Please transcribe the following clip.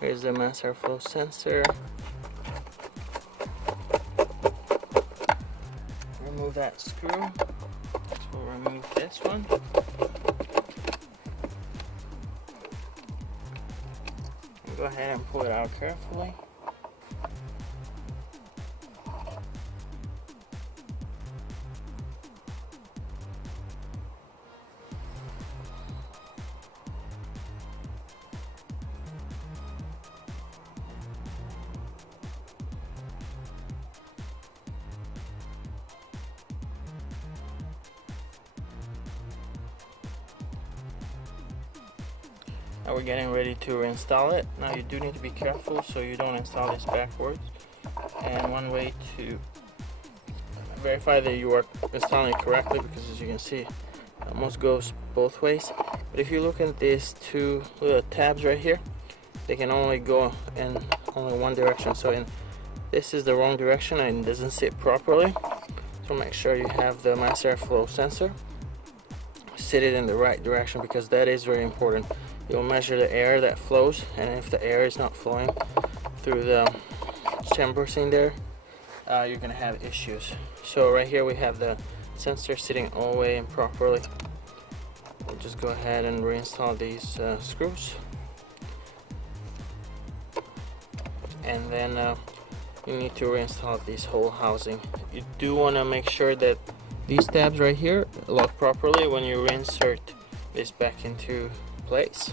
Here's the mass airflow sensor. Remove that screw. So we'll remove this one. And go ahead and pull it out carefully. Now we're getting ready to reinstall it. Now you do need to be careful so you don't install this backwards. And one way to verify that you are installing it correctly, because as you can see, it almost goes both ways. But if you look at these two little tabs right here, they can only go in only one direction. So this is the wrong direction and doesn't sit properly. So make sure you have the mass airflow sensor sit it in the right direction, because that is very important. You'll measure the air that flows, and if the air is not flowing through the chambers in there, you're gonna have issues. So right here we have the sensor sitting all the way in properly. We'll just go ahead and reinstall these screws, and then you need to reinstall this whole housing. You do want to make sure that these tabs right here lock properly when you reinsert this back into place.